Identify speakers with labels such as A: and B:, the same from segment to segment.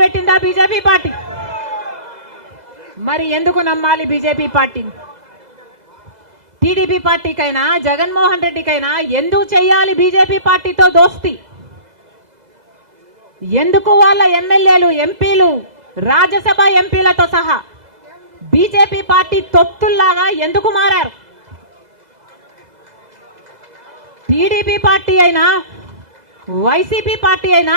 A: పెట్టిందా BJP party? మరి ఎందుకు నమ్మాలి బీజేపీ పార్టీని టీడీపీ పార్టీకైనా జగన్మోహన్ రెడ్డికైనా ఎందుకు చెయ్యాలి బీజేపీ పార్టీతో దోస్తి? ఎందుకు వాళ్ళ ఎమ్మెల్యేలు ఎంపీలు రాజ్యసభ ఎంపీలతో సహా బీజేపీ పార్టీ తొత్తుల్లాగా ఎందుకు మారారు? టీడీపీ పార్టీ అయినా వైసీపీ పార్టీ అయినా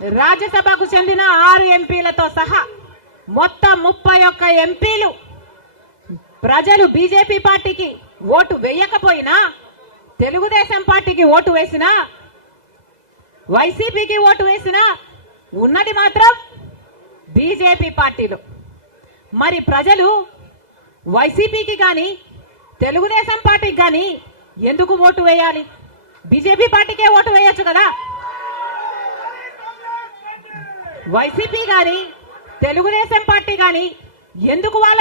A: రాజ్యసభకు చెందిన ఆరు ఎంపీలతో సహా మొత్తం ముప్పై ఒక్క ఎంపీలు ప్రజలు బీజేపీ పార్టీకి ఓటు వేయకపోయినా తెలుగుదేశం పార్టీకి ఓటు వేసినా వైసీపీకి ఓటు వేసినా ఉన్నది మాత్రం బీజేపీ పార్టీలు. మరి ప్రజలు వైసీపీకి కానీ తెలుగుదేశం పార్టీకి కానీ ఎందుకు ఓటు వేయాలి? బీజేపీ పార్టీకే ఓటు వేయొచ్చు కదా? వైసీపీ గాని తెలుగుదేశం పార్టీ గాని ఎందుకు వాళ్ళ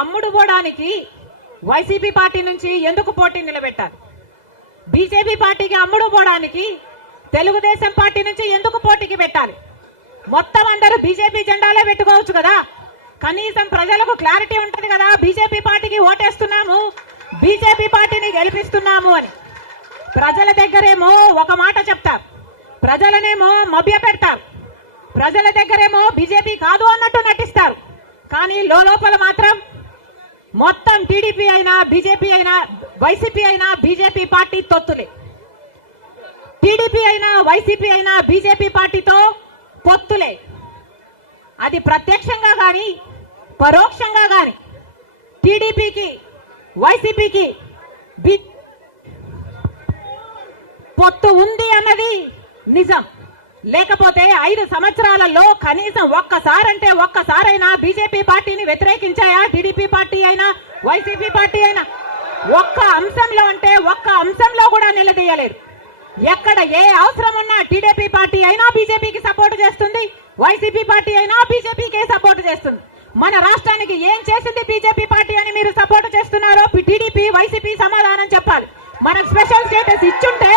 A: అమ్ముడు పోవడానికి వైసీపీ పార్టీ నుంచి ఎందుకు పోటీ నిలబెట్టారు? బీజేపీ పార్టీకి అమ్ముడు పోవడానికి తెలుగుదేశం పార్టీ నుంచి ఎందుకు పోటీకి పెట్టాలి? మొత్తం అందరూ బీజేపీ జెండాలే పెట్టుకోవచ్చు కదా? కనీసం ప్రజలకు క్లారిటీ ఉంటది కదా? బీజేపీ పార్టీకి ఓటేస్తున్నాము బీజేపీ పార్టీని గెలిపిస్తున్నాము అని. ప్రజల దగ్గరేమో ఒక మాట చెప్తారు. ప్రజలనేమో మభ్య పెడతారు. ప్రజల దగ్గరేమో బీజేపీ కాదు అన్నట్టు నటిస్తారు. కానీ లోపల మాత్రం మొత్తం టీడీపీ అయినా బీజేపీ అయినా వైసీపీ అయినా బీజేపీ పార్టీ తొత్తులే. టీడీపీ అయినా వైసీపీ అయినా బీజేపీ పార్టీతో పొత్తులే. అది ప్రత్యక్షంగా కానీ పరోక్షంగా కానీ టీడీపీకి వైసీపీకి పొత్తు ఉంది అన్నది నిజం. లేకపోతే ఐదు సంవత్సరాలలో కనీసం ఒక్కసారంటే ఒక్కసారైనా బీజేపీ పార్టీని వ్యతిరేకించాయా? టీడీపీ పార్టీ అయినా? వైసీపీ పార్టీ అయినా? ఒక్క అంశంలో అంటే ఒక్క అంశంలో కూడా నిలదీయలేదు. ఎక్కడ ఏ అవసరం ఉన్నా టీడీపీ పార్టీ అయినా బీజేపీకి సపోర్ట్ చేస్తుంది. వైసీపీ పార్టీ అయినా బీజేపీకే సపోర్ట్ చేస్తుంది. మన రాష్ట్రానికి ఏం చేసింది బీజేపీ పార్టీ అని మీరు సపోర్ట్ చేస్తున్నారో టీడీపీ వైసీపీ సమాధానం చెప్పాలి. మనకు స్పెషల్ స్టేటస్ ఇచ్చుంటే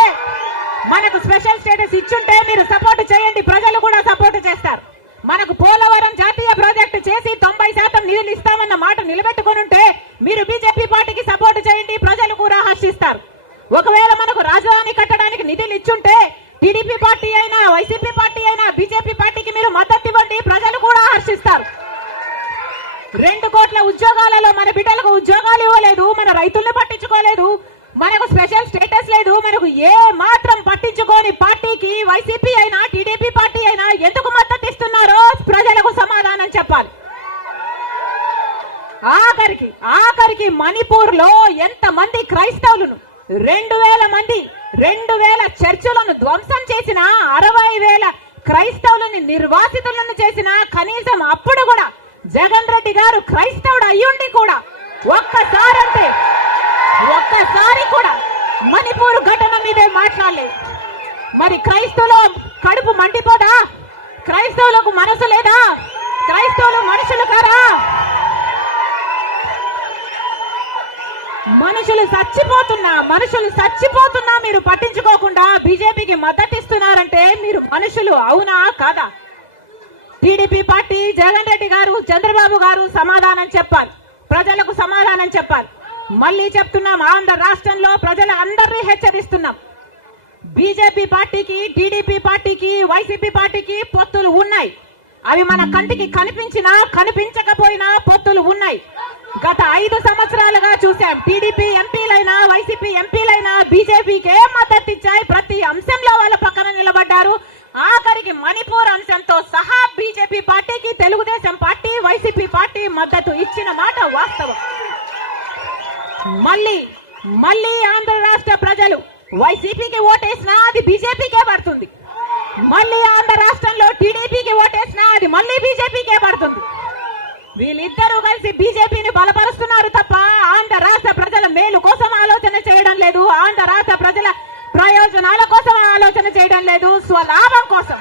A: మనకు స్పెషల్ స్టేటస్ ఇచ్చుంటే మీరు సపోర్ట్ చేయండి. ప్రజలు కూడా సపోర్ట్ చేస్తారు. మనకు పోలవరం జాతీయ ప్రాజెక్టు చేసి తొంభై శాతం నిధులు ఇస్తామన్న మాట నిలబెట్టుకుని ఉంటే మీరు బీజేపీ పార్టీకి సపోర్ట్ చేయండి. ప్రజలు కూడా హర్షిస్తారు. ఒకవేళ మనకు రాజధాని కట్టడానికి నిధులు ఇచ్చుంటే టీడీపీ పార్టీ అయినా వైసీపీ పార్టీ అయినా బీజేపీ పార్టీకి మీరు మద్దతు ఇవ్వండి. ప్రజలు కూడా హర్షిస్తారు. రెండు కోట్ల ఉద్యోగాలలో మన బిడ్డలకు ఉద్యోగాలు ఇవ్వలేదు మన రైతుల్ని పట్టించుకోలేదు మనకు స్పెషల్ స్టేటస్ లేదు మనకు ఏ మాత్రం పార్టీకి వైసీపీ అయినా టీడీపీ పార్టీ అయినా ఎందుకు మద్దతు ఇస్తున్నారో ప్రజలకు సమాధానం చెప్పాలి. ఆఖరికి ఆఖరికి మణిపూర్లో ఎంత మంది క్రైస్తవులను రెండు వేల మంది రెండు వేల చర్చిలను ధ్వంసం చేసిన అరవై వేల క్రైస్తవులని నిర్వాసితులను చేసిన కనీసం అప్పుడు కూడా జగన్ రెడ్డి గారు క్రైస్తవుడు అయ్యుండి కూడా ఒక్కసారంటే ఒక్కసారి కూడా మణిపూర్ ఘటన మీదే మాట్లాడలేదు. మరి క్రైస్తవుల కడుపు మండిపోదా? క్రైస్తవులకు మనసు లేదా? క్రైస్తవులు మనుషులు కారా? మనుషులు చచ్చిపోతున్నా మనుషులు చచ్చిపోతున్నా మీరు పట్టించుకోకుండా బీజేపీకి మద్దతిస్తున్నారంటే మీరు మనుషులు అవునా కాదా? టీడీపీ పార్టీ జగన్ రెడ్డి గారు చంద్రబాబు గారు సమాధానం చెప్పాలి ప్రజలకు సమాధానం చెప్పాలి మళ్ళీ చెప్తున్నాం ఆంధ్ర రాష్ట్రంలో ప్రజల అందరినీ హెచ్చరిస్తున్నాం. బీజేపీ పార్టీకి టీడీపీ పార్టీకి వైసీపీ పార్టీకి పొత్తులు ఉన్నాయి. అవి మన కంటికి కనిపించినా కనిపించకపోయినా పొత్తులు ఉన్నాయి. గత ఐదు సంవత్సరాలుగా చూసాం టీడీపీ ఎంపీలైనా వైసీపీ ఎంపీలైనా బీజేపీకే మద్దతు ఇచ్చాయి. ప్రతి అంశంలో వాళ్ళ పక్కన నిలబడ్డారు. ఆఖరికి మణిపూర్ అంశంతో సహా బీజేపీ పార్టీకి తెలుగుదేశం పార్టీ వైసీపీ పార్టీ మద్దతు ఇచ్చిన మాట వాస్తవం. మళ్ళీ మళ్ళీ ఆంధ్ర రాష్ట్ర ప్రజలు వైసీపీకి ఓటేసినా అది బీజేపీకే పడుతుంది. మళ్ళీ ఆంధ్ర రాష్ట్రంలో టీడీపీకి ఓటేసినా అది మళ్ళీ బీజేపీకే పడుతుంది. వీళ్ళిద్దరూ కలిసి బీజేపీని బలపరుస్తున్నారు తప్ప ఆంధ్ర రాష్ట్ర ప్రజల మేలు కోసం ఆలోచన చేయడం లేదు. ఆంధ్ర రాష్ట్ర ప్రజల ప్రయోజనాల కోసం ఆలోచన చేయడం లేదు. స్వలాభం కోసం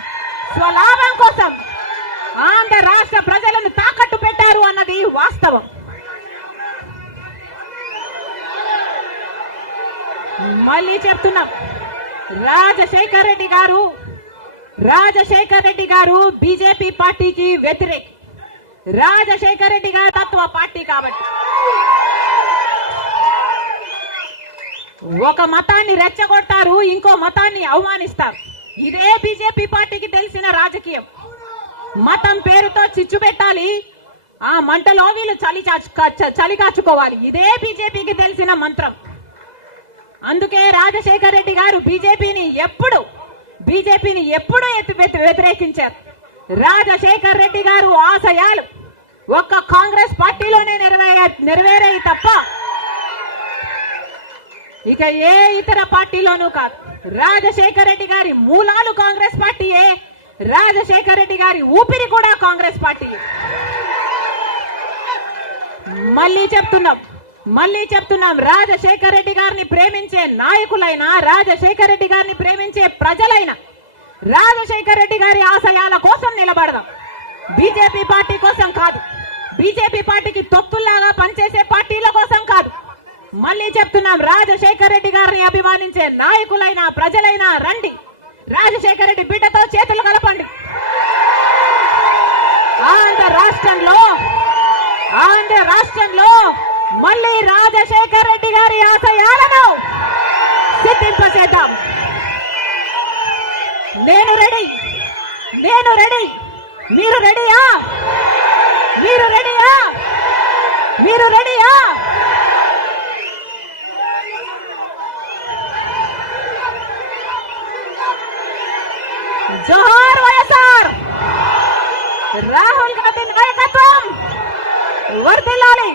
A: స్వలాభం కోసం ఆంధ్ర రాష్ట్ర ప్రజలను మళ్ళీ చెప్తున్నాం. రాజశేఖర్ రెడ్డి గారు రాజశేఖర్ రెడ్డి గారు బీజేపీ పార్టీకి వ్యతిరేకి. రాజశేఖర్ రెడ్డి గారు తత్వ పార్టీ కాబట్టి. ఒక మతాన్ని రెచ్చగొడతారు ఇంకో మతాన్ని అవమానిస్తారు. ఇదే బీజేపీ పార్టీకి తెలిసిన రాజకీయం. మతం పేరుతో చిచ్చు పెట్టాలి ఆ మంటలో వీళ్ళు చలి చాచు చలి కాచుకోవాలి. ఇదే బీజేపీకి తెలిసిన మంత్రం. అందుకే రాజశేఖర్ రెడ్డి గారు బీజేపీని ఎప్పుడు బీజేపీని ఎప్పుడు ఎత్తి వ్యతిరేకించారు. రాజశేఖర్ రెడ్డి గారు ఆశయాలు ఒక్క కాంగ్రెస్ పార్టీలోనే నెరవేర నెరవేరాయి తప్ప ఇక ఏ ఇతర పార్టీలోనూ కాదు. రాజశేఖర్ రెడ్డి గారి మూలాలు కాంగ్రెస్ పార్టీయే రాజశేఖర్ రెడ్డి గారి ఊపిరి కూడా కాంగ్రెస్ పార్టీయే. మళ్ళీ చెప్తున్నాం మళ్ళీ చెప్తున్నాం రాజశేఖర్ రెడ్డి గారిని ప్రేమించే నాయకులైనా రాజశేఖర్ రెడ్డి గారిని ప్రేమించే ప్రజలైనా రాజశేఖర్ రెడ్డి గారి ఆశయాల కోసం నిలబడదాం. బీజేపీ పార్టీ కోసం కాదు. బీజేపీ పార్టీకి తొత్తుల్లాగా పనిచేసే పార్టీల కోసం కాదు. మళ్ళీ చెప్తున్నాం రాజశేఖర్ రెడ్డి గారిని అభిమానించే నాయకులైనా ప్రజలైనా రండి. రాజశేఖర్ రెడ్డి బిడ్డతో చేతులు కలపండి. ఆంధ్ర రాష్ట్రంలో ఆంధ్ర రాష్ట్రంలో మళ్ళీ రాజశేఖర్ రెడ్డి గారి ఆశయాలను సిద్ధింపచేద్దాం నేను రెడీ. నేను రెడీ. మీరు రెడీయా? మీరు రెడీయా? మీరు రెడీయా? జోహార్ వైఎస్ఆర్! రాహుల్ గాంధీ నాయకత్వం! వర్ధిల్లాలి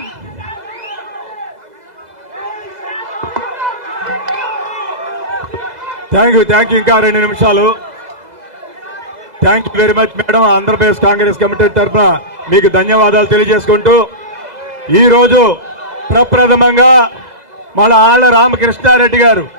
B: థ్యాంక్ యూ థ్యాంక్ యూ. ఇంకా రెండు నిమిషాలు. Thank you very much madam. Andhra Pradesh Congress committee తరఫున మీకు ధన్యవాదాలు తెలియజేసుకుంటూ ఈరోజు ప్రప్రథమంగా మన ఆళ్ళ రామకృష్ణారెడ్డి గారు